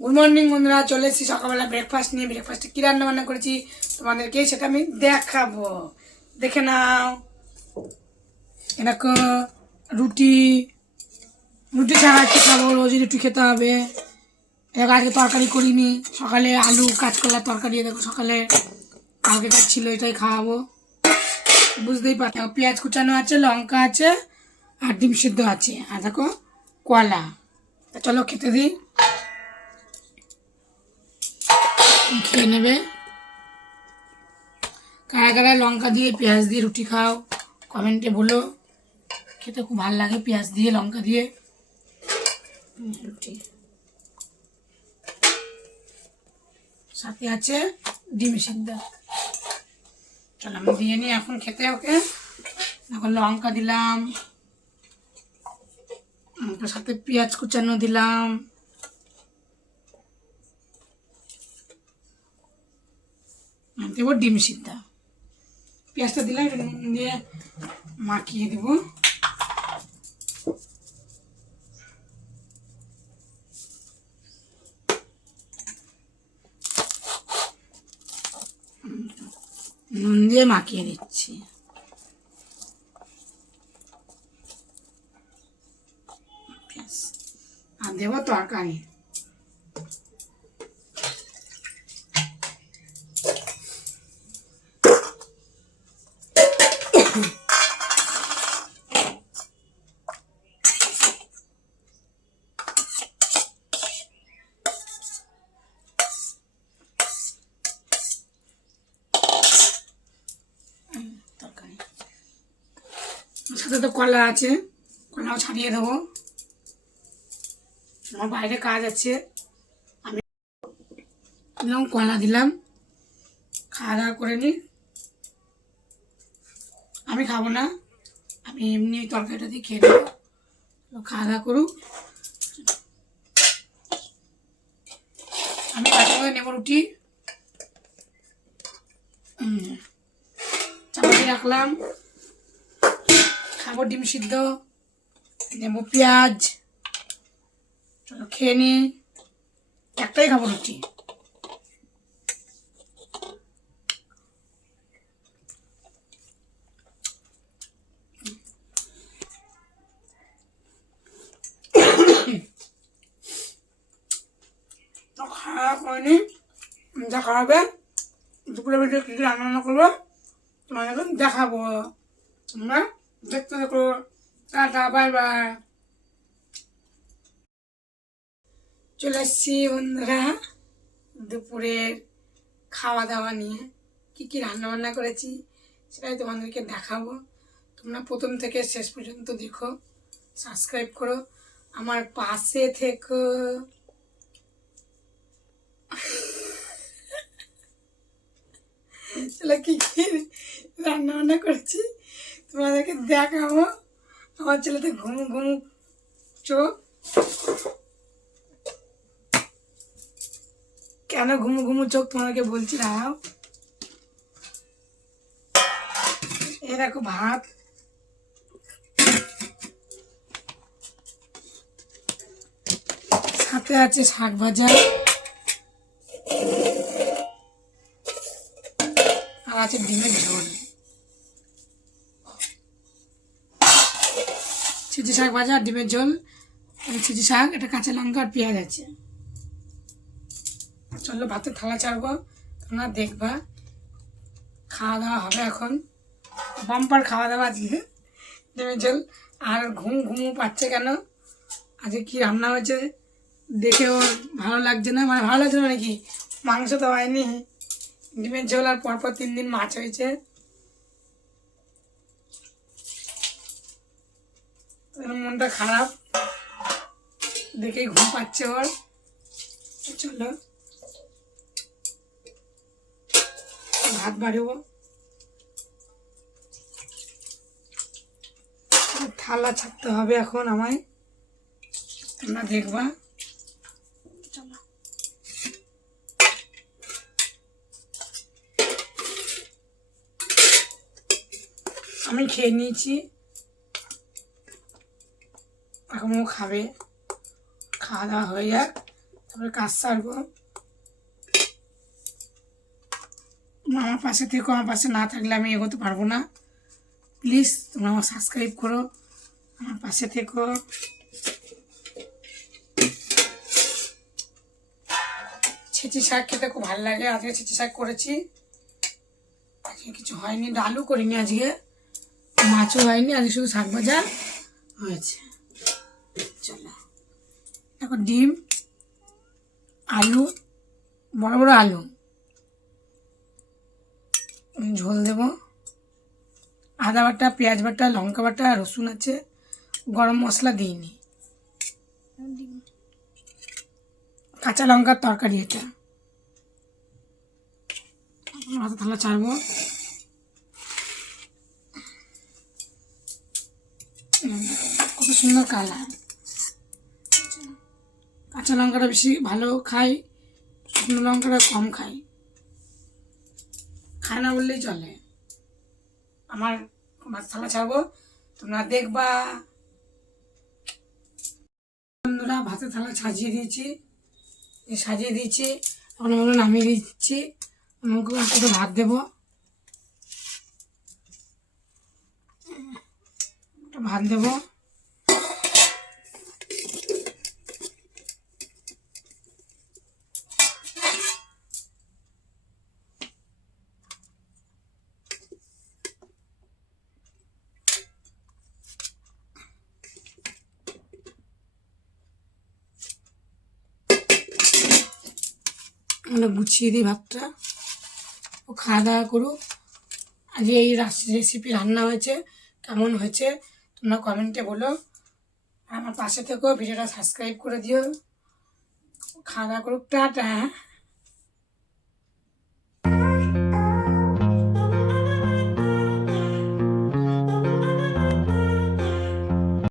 Good morning বন্ধুরা, চলে এসেছি সকালবেলা ব্রেকফাস্ট নিয়ে। ব্রেকফাস্টে কী রান্না বান্না করেছি তোমাদেরকে সেটা আমি দেখাবো, দেখে নাও। এরকম রুটি রুটি ছাড়া কি খাবো, রোজই রুটি খেতে হবে। এরকম আজকে তরকারি করিনি, সকালে আলু কাঁচকলার তরকারি দেখো সকালে কালকে কাজ ছিল, এটাই খাওয়াবো। বুঝতেই পারছো, পেঁয়াজ কুচানো আছে, লঙ্কা আছে, আর ডিম সিদ্ধ আছে, আর দেখো কলা। চলো খেতে দিই, খেয়ে নেবে। কারা কারা লঙ্কা দিয়ে পেঁয়াজ দিয়ে রুটি খাও কমেন্টে বলো, খেতে খুব ভালো লাগে পেঁয়াজ দিয়ে লঙ্কা দিয়ে রুটি। সাথে আছে ডিম সিদ্ধ। চলো আমি দিয়ে নিই এখন খেতে ওকে। এখন লঙ্কা দিলাম, সাথে পেঁয়াজ কুচানো দিলাম, দেবো ডিম সিদ্ধ। পেঁয়াজটা দিলাম, দিয়ে মাখিয়ে দেব। নুন দিয়ে মাখিয়ে দিচ্ছি। আর দেবো তরকারি। সাথে তো কলা আছে, কলাও ছাড়িয়ে দেবো। আমার বাইরে কাজ আছে, আমি দিলাম কলা দিলাম। খাওয়া দাওয়া করে নিই। আমি খাবো না, আমি এমনি তরকারিটা দিয়ে খেয়ে নেবো। খাওয়া দাওয়া করুক। আমি কাছে করে নেবো রুটি, চাপাতি রাখলাম। খাবো ডিম সিদ্ধ, নেবো পেঁয়াজ। চলো খেয়ে নি, একটাই খাবো রুটি। তো খাওয়া করিনি, যা খাওয়াবে দুপুরে বেটে কী কী রান্না করবো তোমাদেরকে দেখাবো। তোমরা দেখতে দেখো। Tata, bye bye. চলে এসছি বন্ধুরা দুপুরের খাওয়া দাওয়া নিয়ে। কী কী রান্নাবান্না করেছি সেটাই তোমাদেরকে দেখাবো। তোমরা প্রথম থেকে শেষ পর্যন্ত দেখো, সাবস্ক্রাইব করো, আমার পাশে থেকো। চলো কী কী রান্নাবান্না করেছি তোমাদেরকে দেখাবো। আমার ছেলেতে ঘুমু ঘুমু চোখ, কেন ঘুমু ঘুমু চোখ তোমাদেরকে বলছি না। এ দেখো ভাত, সাথে আছে শাক ভাজা, আর আছে ডিমের ঝোল। ছিচি শাক ভাজা আর ডিমের ঝোল, ছিচি শাক, এটা কাঁচা লঙ্কা আর পেঁয়াজ আছে। চলো ভাতের থালা ছাড়বো, তোমরা দেখবা। খাওয়া দাওয়া হবে এখন, বাম্পার খাওয়া দাওয়া আজকে। ডিমের ঝোল। আর ঘুম ঘুমু পাচ্ছে কেন, আজকে কি রান্না হয়েছে দেখে ওর ভালো লাগছে না। মানে ভালো লাগছে না মানে কি, মাংস তো হয়নি, ডিমের ঝোল আর পরপর 3 দিন মাছ হয়েছে। মনটা খারাপ দেখেই ঘুম পাচ্ছে ওর। চলো ভাত বাড়বো, থালা ছাড়তে হবে এখন আমায়, তোমরা দেখবা। চলো আমি খেয়ে নিয়েছি, এখন ও খাবে। খাওয়া দাওয়া হয়ে যাক, তারপরে কাজ সারবো। আমার পাশে থেকো, আমার পাশে না থাকলে আমি এগোতে পারবো না। প্লিজ তোমরা আমার সাবস্ক্রাইব করো, আমার পাশে থেকো। ছেঁচি শাক খেতে খুব ভালো লাগে। আজকে ছেঁচি শাক করেছি, আজকে কিছু হয়নি, ডালও করিনি, আজকে মাছও হয়নি, আজকে শুধু শাক ভাজা হয়েছে। চলো এখন ডিম, আলু, বড় বড় আলু ঝোল দেবো। আদা বাটা, পেঁয়াজ বাটা, লঙ্কা বাটা, রসুন আছে, গরম মশলা দিইনি, কাঁচা লঙ্কার তরকারি এটা। ভাত থালা ছাড়বো। কত সুন্দর কালার। কাঁচা লঙ্কাটা বেশি ভালো খাই, শুকনো লঙ্কাটা কম খাই, খায় না বললেই চলে। আমার ভাত থালা ছাড়বো, তোমরা দেখবা। বন্ধুরা ভাতের থালা সাজিয়ে দিয়েছি, এখন আমি নামিয়ে দিচ্ছি। আমাকে একটু ভাত দেবো, ভাত দেবো। আমরা গুছিয়ে দিই ভাতটা, ও খাওয়া দাওয়া করুক। আজকে এই রেসিপি রান্না হয়েছে, কেমন হয়েছে তোমরা কমেন্টে বলো। আর আমার পাশে থেকেও ভিডিওটা সাবস্ক্রাইব করে দিও। খাওয়া দাওয়া করুক, টাটা।